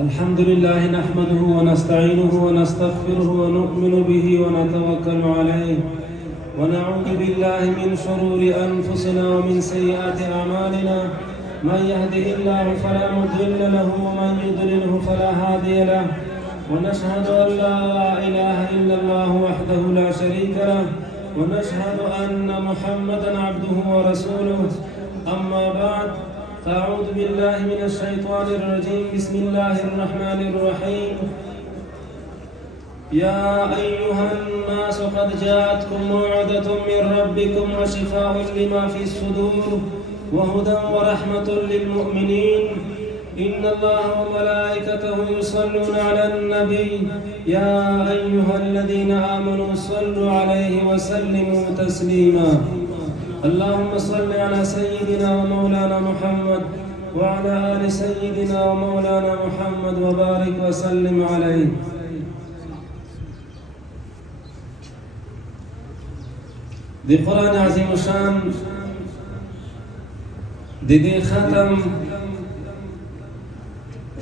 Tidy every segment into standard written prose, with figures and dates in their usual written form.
الحمد لله نحمده ونستعينه ونستغفره ونؤمن به ونتوكل عليه ونعوذ بالله من شرور أنفسنا ومن سيئات أعمالنا. من يهده الله فلا مضل له ومن يضلله فلا هادي له، ونشهد أن لا إله إلا الله وحده لا شريك له، ونشهد أن محمدا عبده ورسوله. أما بعد، أعوذ بالله من الشيطان الرجيم. بسم الله الرحمن الرحيم. يا أيها الناس قد جاءتكم موعظة من ربكم وشفاء لما في الصدور وهدى ورحمة للمؤمنين. إن الله وملائكته يصلون على النبي يا أيها الذين آمنوا صلوا عليه وسلموا تسليما. اللهم صل على سيدنا ومولانا محمد وعلى آل سيدنا ومولانا محمد وبارك وسلم عليه. دی قرآن عظیم شان دی ختم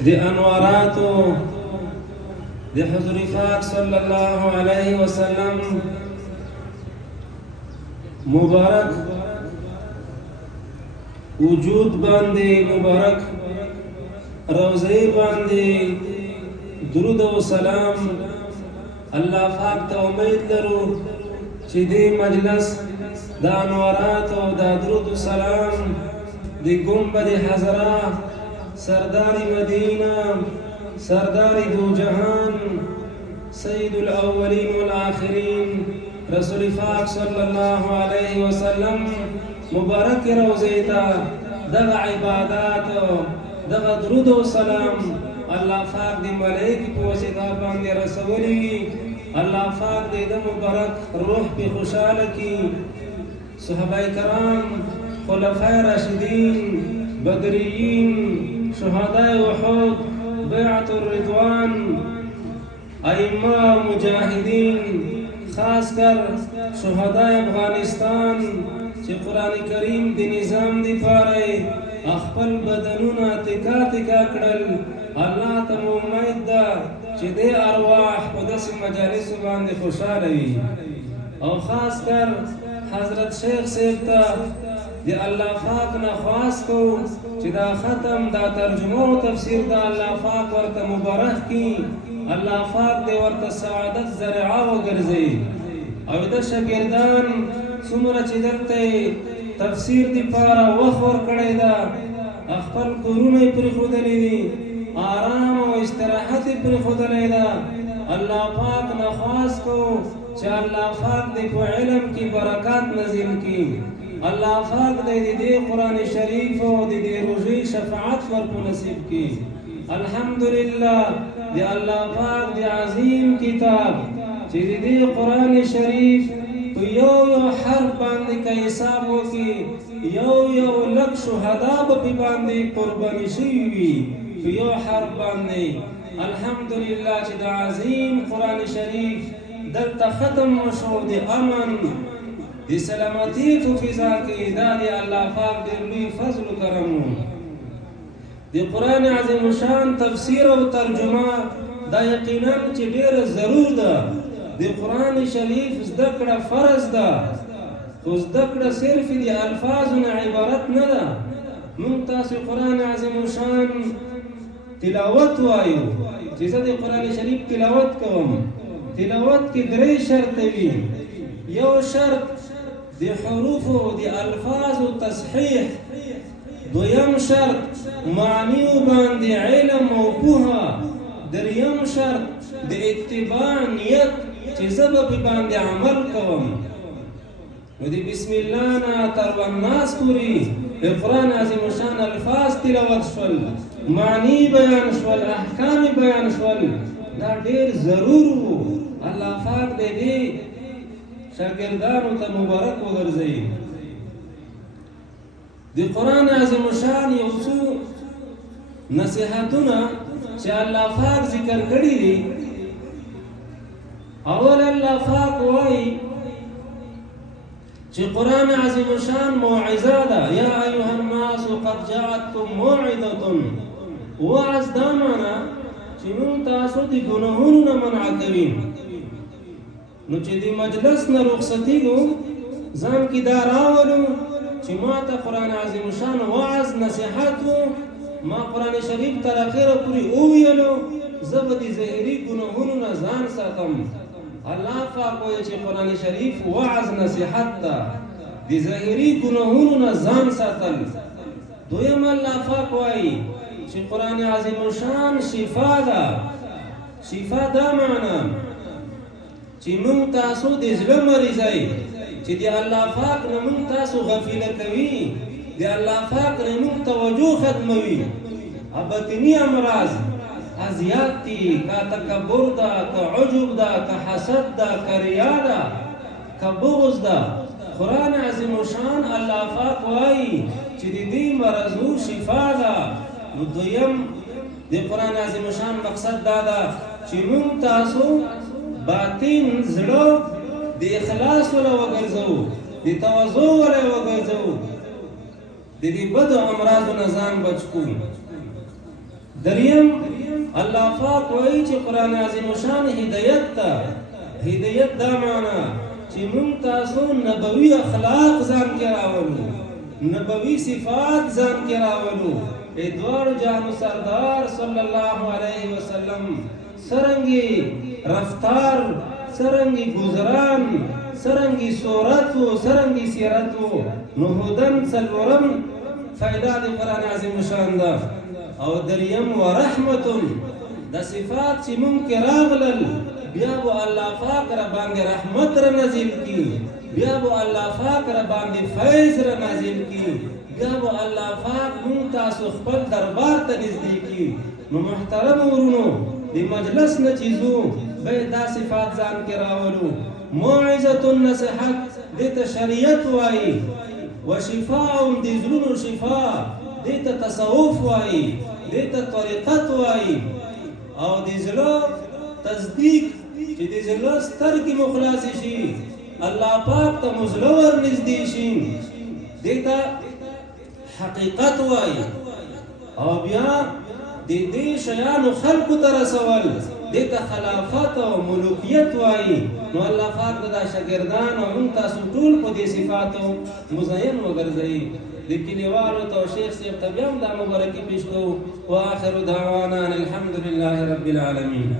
دی انواراتو دی حضور پاک صلی اللہ علیہ وسلم مبارک وجود باندې مبارک روزه باندې درود و سلام الله پاک ته امید لرو چې دې مجلس د انوارات او د درود و سلام د گنبد حضرا سردار مدینه سردار دو جهان سید الاولین والآخرین رسول پاک صلی اللہ علیہ وسلم مبارک روزه تا دغه عبادات دغه درود و سلام الله پاک دی ملائکه په واسطه باندې رسولي. الله پاک دې د مبارک روح په خوشاله کی. صحابه کرام، خلفای راشدین، بدریین، شهداء احد، بیعت الرضوان، ائمه مجاهدین، خاص کر شهداء افغانستان چې قرآن کریم د نظام دی پاره خپل بدنونه تکا تکا کړل. الله ته امید ده چې دې ارواح په داسې مجالسو باندې خوشاله وي. او خاص کر حضرت شیخ صاحب ته د الله پاک نه خواست کو چې دا ختم دا ترجمه او تفسیر د الله پاک ورته مبارک کی. الله پاک دې ورته سعادت ذریعه وګرځي. او د شاګردان څومره چې دلته تفسیر دی پاره وخت ورکړی ده، خپل کورونه یې پرېښودلي دي، آرام او استراحت یې پرېښودلی ده. الله پاک نه خواست کو چې الله پاک دې په علم کې برکات نازل کړي. الله پاک دې دې قرآن شریف او دې روزي شفاعت ورکو نصیب کړي. الحمدلله دې الله پاک دې عظیم کتاب چې دې قرآن شریف په یو حرف باندې که حساب وکړي یو لک شهدا به په باندې قرباني شوي وي په یو حرف باندې. الحمدلله چې د عظیم قرآن شریف دلته ختم وشو د امن د سلامتی په فضا کې. دا د الله پاک ډېر لوی فضل و کرم و. د قرآن عظیم شان تفسیر او ترجمه دا یقینا چې ډېره ضرور ده. د قرآن شریف زده کړه فرض ده، خو زده کړه صرف د الفاظو نه عبارت نه ده. موږ تاسو قرآن عظیم شان تلاوت وایو چې زه د قرآن شریف تلاوت کوم. تلاوت کې درې شرط وي. یو شرط د حروفو د الفاظو تصحیح، دویم شرط معنی باندې علم او پوهه، دریم شرط د اتباع نیت چې زه به باندې عمل کوم. نو د بسم الله نه تر والناس پورې د قرآن عظیم شان الفاظ تلاوت شول، معنی بیان شول، احکام بیان شول. دا ډېر ضرور وو. الله پاک دې شاګردانو ته مبارک وګرځي. د قرآن عظیم شان یو څو نصیحتونه چې الله پاک ذکر کړي دي. اول الله پاک وایي چې قرآن عظیم شان موعظه ده. یا ایها الناس قد جاءتكم موعظه. وعظ دا معنا چې مونږ تاسو د ګناهونو نه منع کوي. نو چې د مجلس نه رخصتېږو ځان کې دا راولو چې ما ته قرآن عظیم شان وعظ نصیحت و، ما قرآن شریف تر اخره پورې وویلو، زه به د ظاهري ګناهونو نه ځان ساتم. الله پاک وایي چې قرآن شریف وعظ نصیحت ده، د ظاهري ګناهونو نه ځان ساتل. دویم الله پاک وایي چې قرآن عظیم شان شفا ده. شفا دا معنا چې مونږ تاسو د زړه مریضۍ چې د الله پاک نه مونږ تاسو غفله کوي، د الله پاک نه مونږ توجه ختموي. باطني امراض ازیات دي، کا تکبر ده، کا عجب ده، کا حسد ده، کا ریا ده، کا بغض ده. قرآن عظیم شان الله پاک وایي چې د دې مرضو شفا ده. نو دویم د قرآن عظیم شان مقصد دا ده چې مونږ تاسو باطن زړه د اخلاص ولا وګرځو، د تواضع ولا وګرځو، د دې بدو امراضو نه ځان بچ کړو. دریم الله پاک وایي چې قرآن عظیم شان هدایت ده. هدایت دا معنا چې مونږ تاسو نبوي اخلاق ځان کې راولو، نبوي صفات ځان کې راولو. ادوار جانو سردار صلی الله علیه وسلم سرنگی رفتار، سرنگی گزران، سرنگی صورت و سرنگی سیرت و نهودن سلورم فائدہ دی قرآن عظیم شان ده. او دریم و رحمتن دا صفات چې ممکن راغلل بیا بو الله پاک را باندې رحمت را نازل کی، بیا بو الله پاک را باندې فیض را نازل کی، بیا بو الله پاک مونږ تاسو خپل دربار ته نږدې کی. نو محترم ورونو د مجلس نه چیزو باید دا صفات ځان کې راولو. موعظة النصیحت دې ته شریعت وایي، و شفاء د زړونو شفا دې ته تصوف وایي، دې ته طریقت وایي. او د زړه تصدیق چې د زړه سترګې مو خلاصې شي، الله پاک ته مو زړه ور نږدې شي، دې ته حقیقت وایي. او بیا د دې شیانو خلقو ته رسول دې ته خلافت او ملوکیت وایي. نو الله پاک دا شاګردان او مونږ تاسو ټول په دې صفاتو مزین وګرځوي. د کلیوالو ته شیخ صاحب ته بیا هم دا مبارکي پیش کوو. واخر دعوانا الحمد لله رب العالمین.